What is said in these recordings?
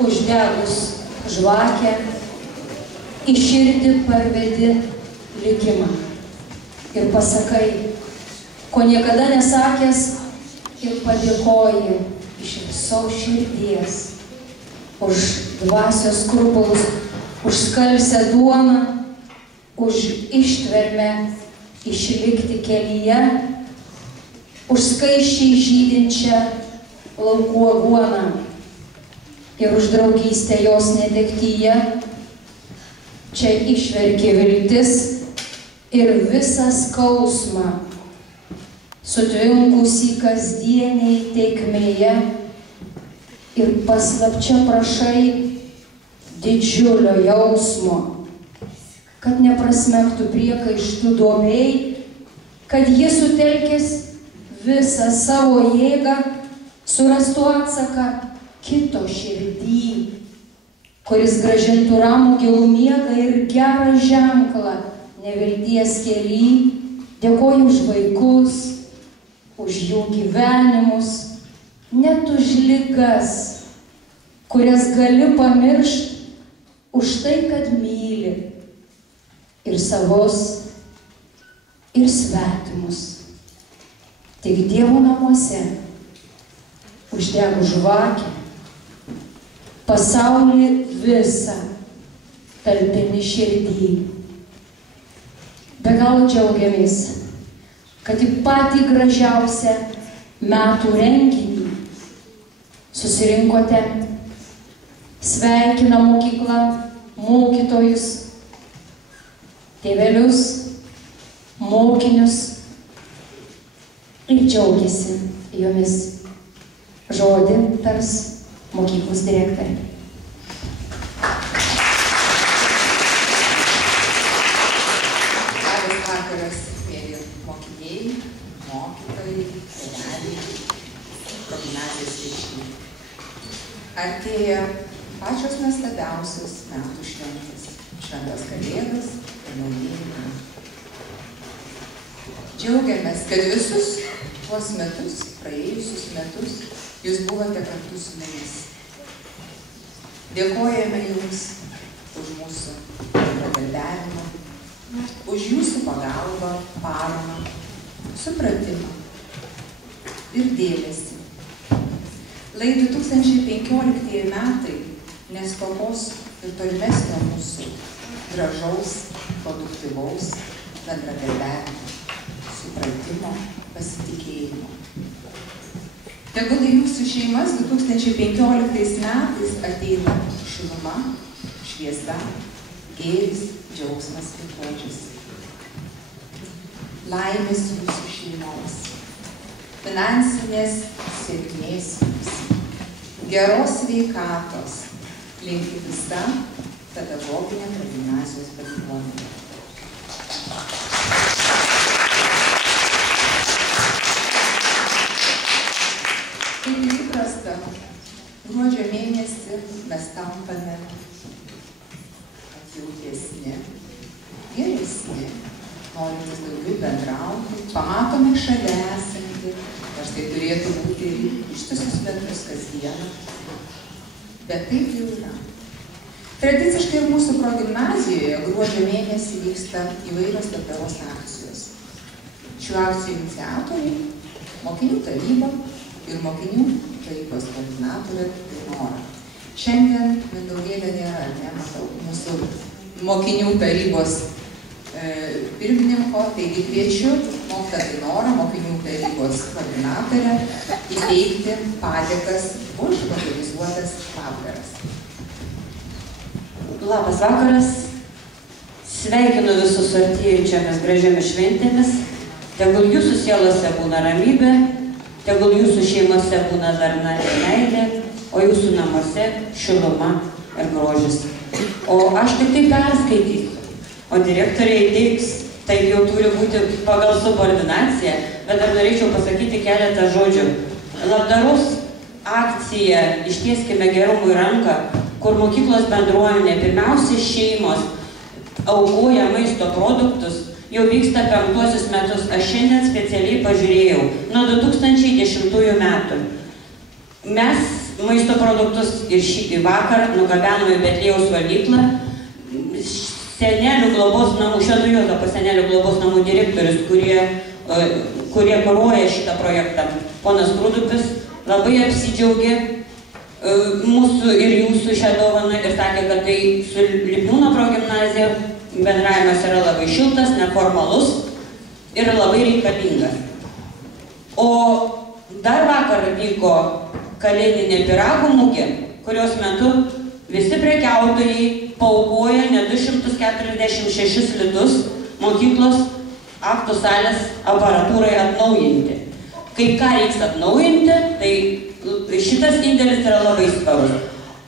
uždegus žvakę, į širdį parvedi likimą ir pasakai, ko niekada nesakęs, ir padėkoji iš visos širdies už dvasios skrupulus, už skalsę duoną, už ištvermę išlikti kelyje, už skaisčiai žydinčią laukų aguoną ir už draugystę jos netektyje. Čia išverkė viltis ir visą skausmą, sutvinkusį kasdieniai teikmėje, ir paslapčia prašai didžiulio jausmo, kad neprasmegtų priekaištų duobėj, kad jis sutelkęs visą savo jėgą surastų atsaką kito širdį, kuris grąžintų ramų gilų miegą ir gerą ženklą nevilties kely. Dėkoju už vaikus, už jų gyvenimus, net už ligas, kurias gali pamiršt, už tai, kad myli ir savus, ir svetimus. Tik Dievo namuose uždegu žvakę, pasaulį visą talpini širdį. Be galo džiaugiamės, kad į patį gražiausią metų renginį susirinkote. Sveikina mokykla, mokytojus, tėvelius, mokinius ir džiaugiasi jomis. Žodį tars mokyklos direktorė. Labas vakaras, mėly mokiniai, mokytojai, tėveliai, progimnazijos svečiai. Artėja pačios nuostabiausios metų šventės, šventos Kalėdos ir naujieji metai. Džiaugiamės, kad visus tuos metus, praėjusius metus, jūs buvote kartu su mumis. Dėkojame jums už mūsų bendradarbiavimą, už jūsų pagalbą, paramą, supratimą ir dėmesį. Lai 2015 metai nestokos ir tolimesnio mūsų gražaus, produktyvaus bendradarbiavimo, supratimo, pasitikėjimo. Tegul į jūsų šeimas 2015 metais ateina šiluma, šviesa, gėris, džiaugsmas ir grožis. Laimės jūsų šeimoms, finansinės sėkmės jums, geros sveikatos linki visa pedagoginė progimnazijos bendruomenė. Kaip įprasta, gruodžio mėnesį mes tampame atjautesni, geresni, norintys daugiau bendrauti, pamatome šalia esantį, nors tai turėtų būti ištisus metus kasdieną, bet taip jau yra. Tradiciškai mūsų progimnazijoje gruodžio mėnesį vyksta įvairios labdaros akcijos. Šių akcijų iniciatoriai – mokinių taryba ir mokinių tarybos koordinatorė Nora. Šiandien Mindaugėlė nėra, nematau mūsų mokinių tarybos pirmininko, taigi kviečiu mokytoją Norą, mokinių tarybos koordinatorę, įteikti padėkas už organizuotas labdaras. Labas vakaras, sveikinu visus su artėjančiomis gražiomis šventėmis, tegul jūsų sielose būna ramybė, tegul jūsų šeimose būna darna ir meilė, o jūsų namuose šiluma ir grožis. O aš tik tai perskaitysiu, o direktoriai teiks, taip jau turi būti pagal subordinaciją, bet dar norėčiau pasakyti keletą žodžių. Labdaros akcija Ištieskime gerumui ranką, kur mokyklos bendruomenė, pirmiausia šeimos, aukoja maisto produktus, jau vyksta 5 metus. Aš šiandien specialiai pažiūrėjau, nuo 2010 metų. Mes maisto produktus ir šį vakar nugabenome į Betliejaus valgyklą. Senelių globos namų, Švento Juozapo senelių globos namų direktorius, kurie kuruoja šitą projektą, ponas Grudupis, labai apsidžiaugė mūsų ir jūsų šią dovaną ir sakė, kad tai su Lipniūno progimnazija bendravimas yra labai šiltas, neformalus ir labai reikalingas. O dar vakar vyko kalėdinė pyragų mugė, kurios metu visi prekiautojai paaukoja ne 246 litus mokyklos aktų salės aparatūrai atnaujinti. Kai ką reiks atnaujinti, tai šitas indėlis yra labai svarus.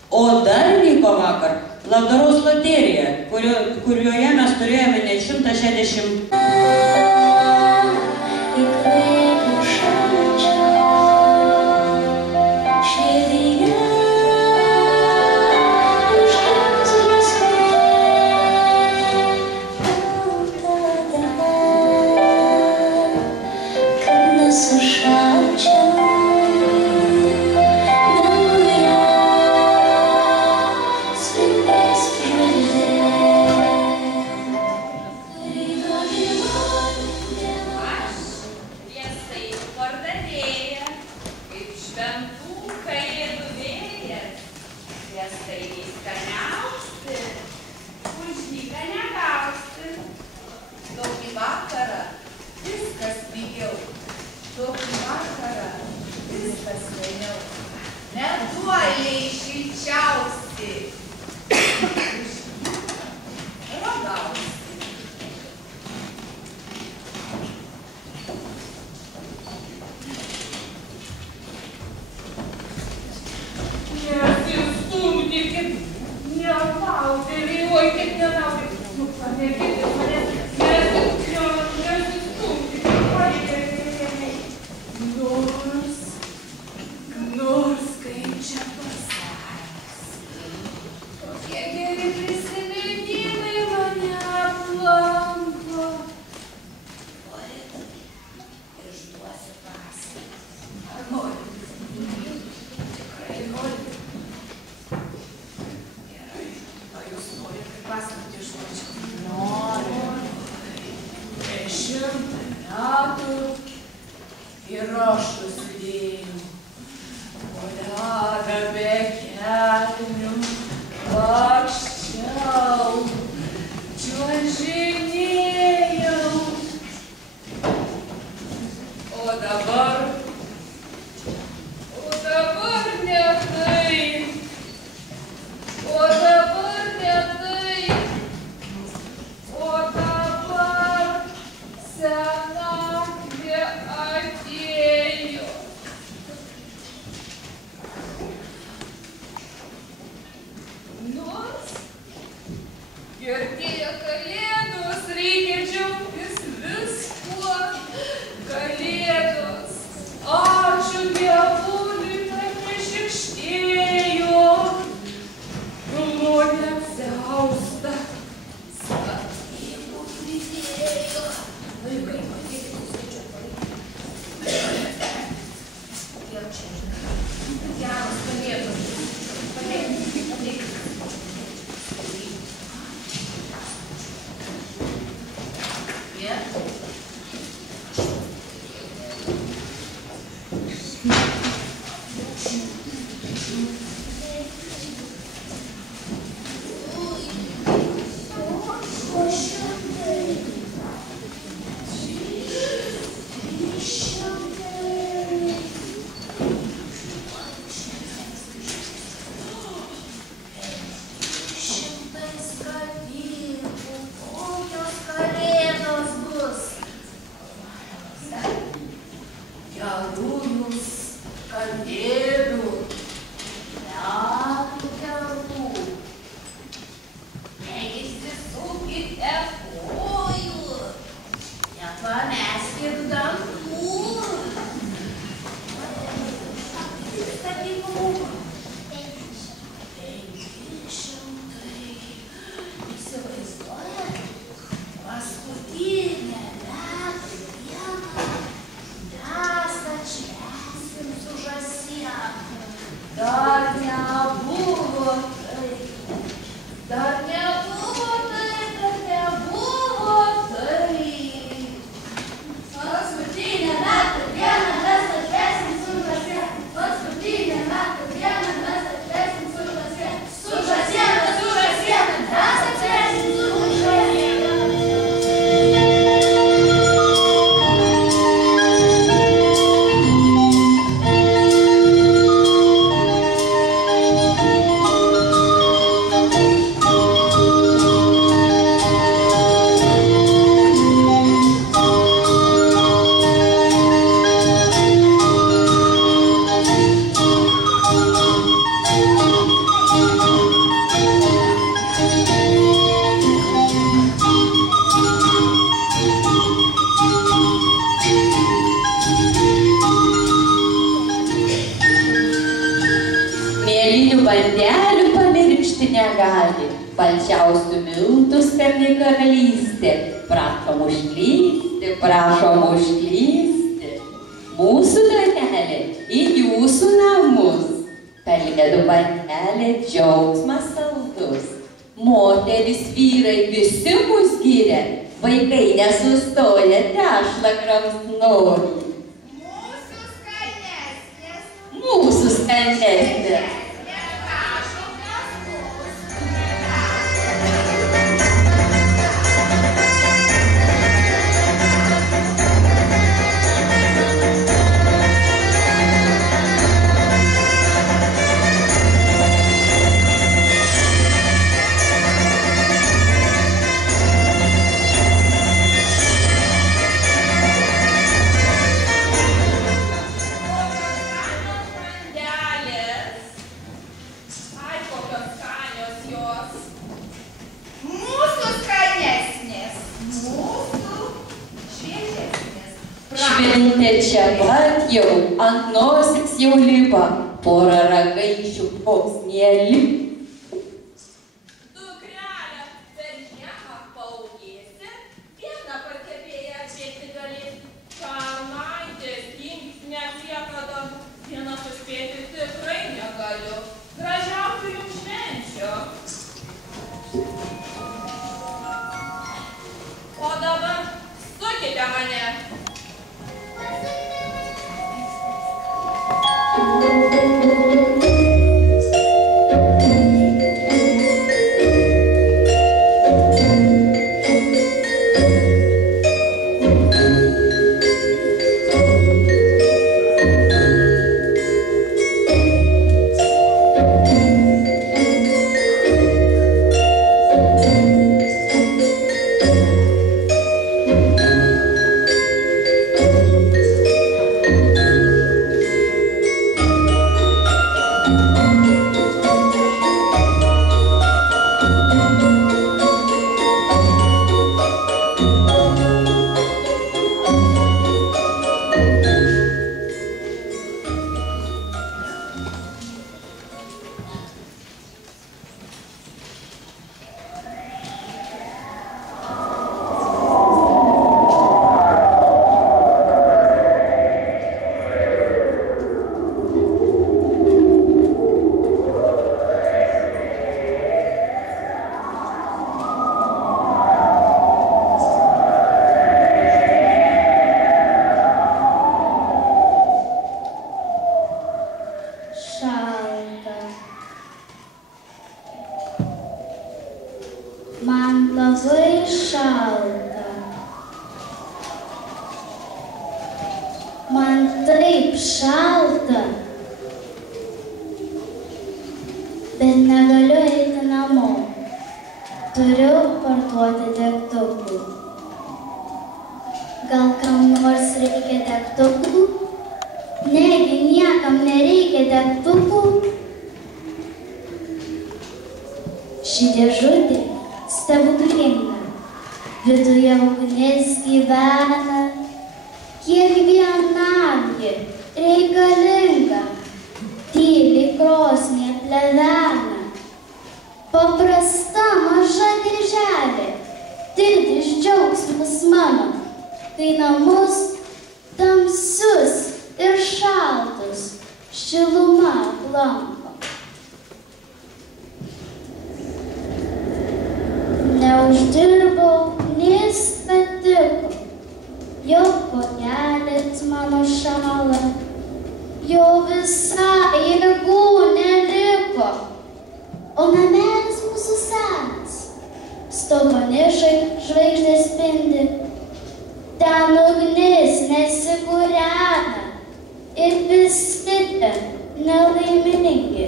O dar vyko vakar labdaros loterija, kurioje mes turėjome net 160... Dar nebuvo taip, dar nebuvo taip, dar nebuvo taip. Paskutinę metų dieną mes atvesim su žąsie, paskutinę metų dieną mes atvesim su žąsie, su žąsiena, mes atvesim su žąsiena. Bandelių pamiršti negali, balčiausių miltų skarni karalystė, prašom užklysti. Mūsų danelė į jūsų namus, kalėdų bandelė džiaugsmas saldus. Moteris, vyrai visi mus giria, vaikai nesustoja, tešlą kramsnori. Mūsų skanesnės. Šventė čia pat jau, ant nosies jau lipa, porą ragaišių popsnėlį. Dukrelė, per žiemą paugėsi, vieną pakepėję atbėgti galėsi. Tarnaitės gimti niekada, vieną suspėti tikrai negaliu. Gražiausių jums švenčių. O dabar sukite mane. Man taip šalta, bet negaliu eiti namo. Turiu parduoti degtukų. Gal kam nors reikia degtukų? Negi niekam nereikia degtukų. Ši dėžutė stebuklinga, viduje ugnis gyvena, kiekvienam ji reikalinga, tyliai krosnyje plevena. Paprasta maža dėželė, didis džiaugsmas mano, kai namus tamsius ir šaltus ši šiluma aplanko. Neuždirbau, nes patiko, jo kojelis mano šala, jo visai jėgų neliko, o namelis mūsų senas. Stogo nišai žvaigždės spindi, ten ugnis nesikūrena ir visi ten nelaimingi.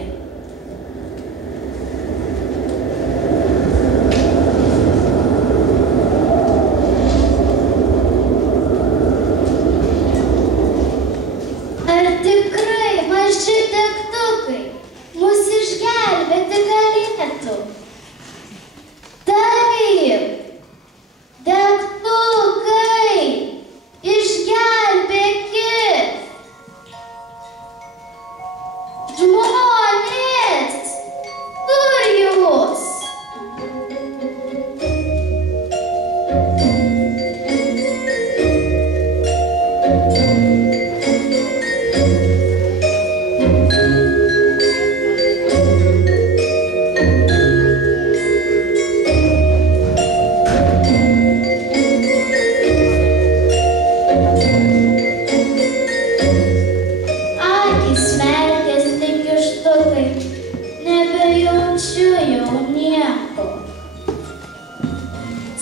Ar tikrai maži degtukai mus išgelbėti galėtų? Taip, degtukai, išgelbėkit! Žmonės, kur jūs?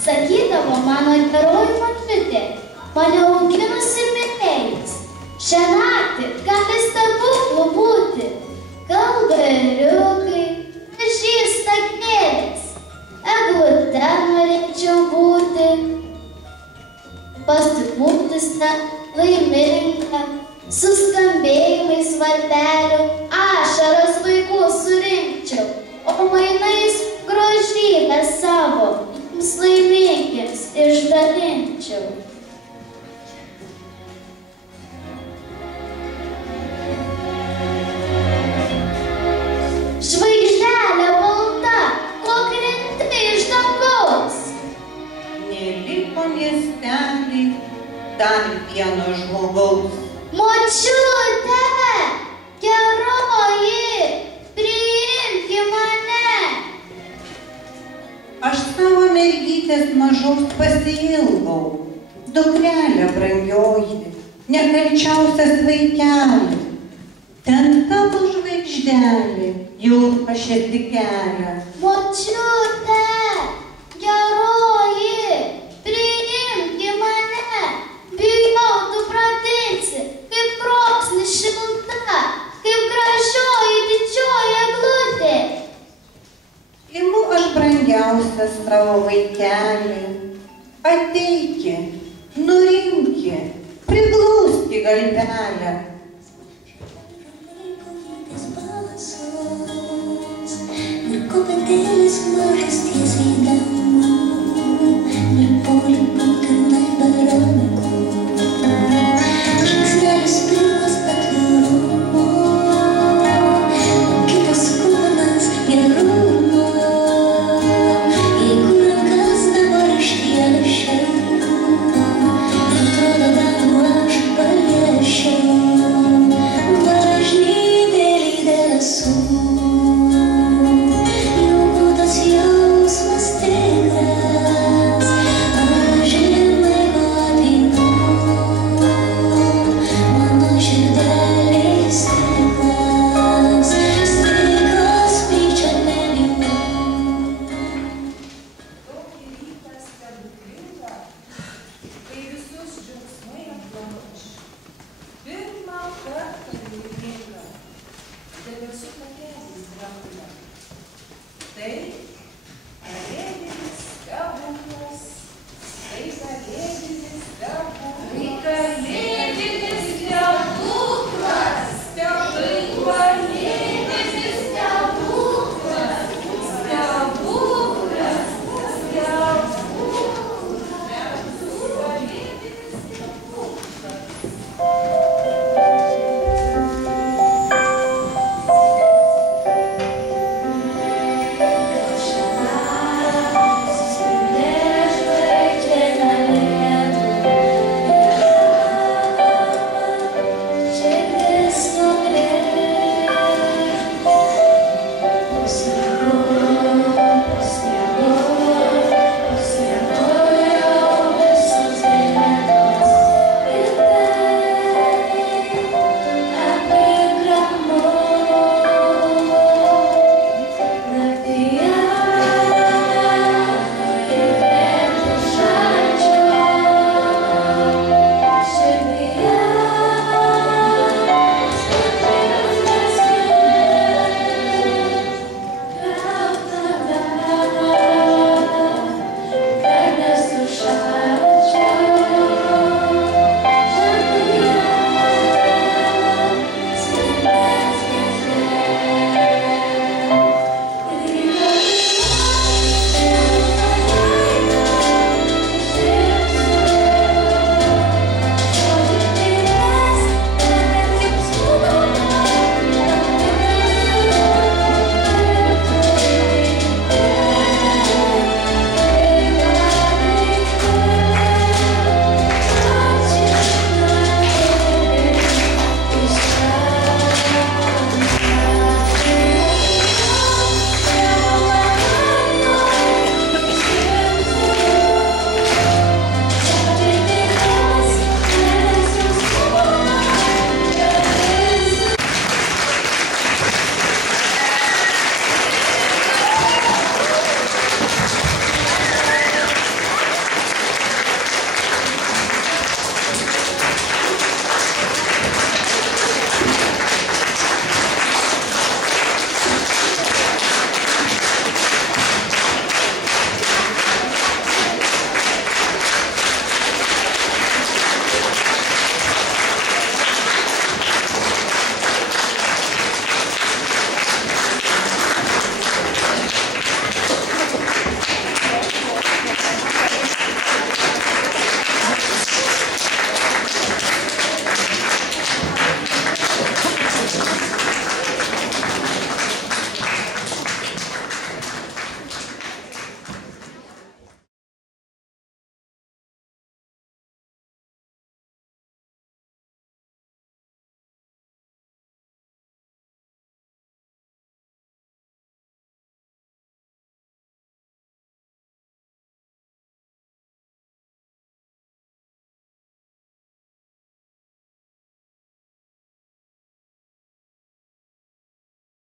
Sakydavo mano geroji močiutė, mane auginusi mylėjus. Šią naktį gali stebuklų būti, kalba ėriukai, pažįsta gėlės, eglute norėčiau būti. Pasipūtusi laiminga, su skambėjimais varpelių, ašaras vaikų surinkčiau, o mainais grožybę savo laimingiems išdalinčiau. Žvaigždelė balta, ko krenti iš dangaus. Neliko miestelį dar vieno žmogaus. Močiute, geroji, priimki mane. Aš savo mergytės mažos pasiilgau, dukrelė brangioji, nekalčiausias vaikeli. Ten tavo žvaigždelė jau pašėti kelią. Močiute, geroji, priimki mane. Bijau, tu pradėsi, kaip krosnis šilta, kaip gražioji didžioji eglutė. Imu aš brangiausias tavo vaikelį, ateiki, nurimki, priglauski galvelę. Kopėtėlis mažas tiesiai dangų, lipo tenai baromiku. Žingsnelis pilnas atvirumo, kitas kūnas gerumo. Jeigu rankas dabar ištiešiau, atrodo dangų aš paliešiau. Bažnytė lydėsų. Jausmas tikras, aš žinai vadinu, mano širdelė stiklas, stiklas pykčio nebijau. Tokį rytą stebuklingą, kai visus džiaugsmai aplanko. Pirmą kartą laiminga, debesų takelis danguje. Tai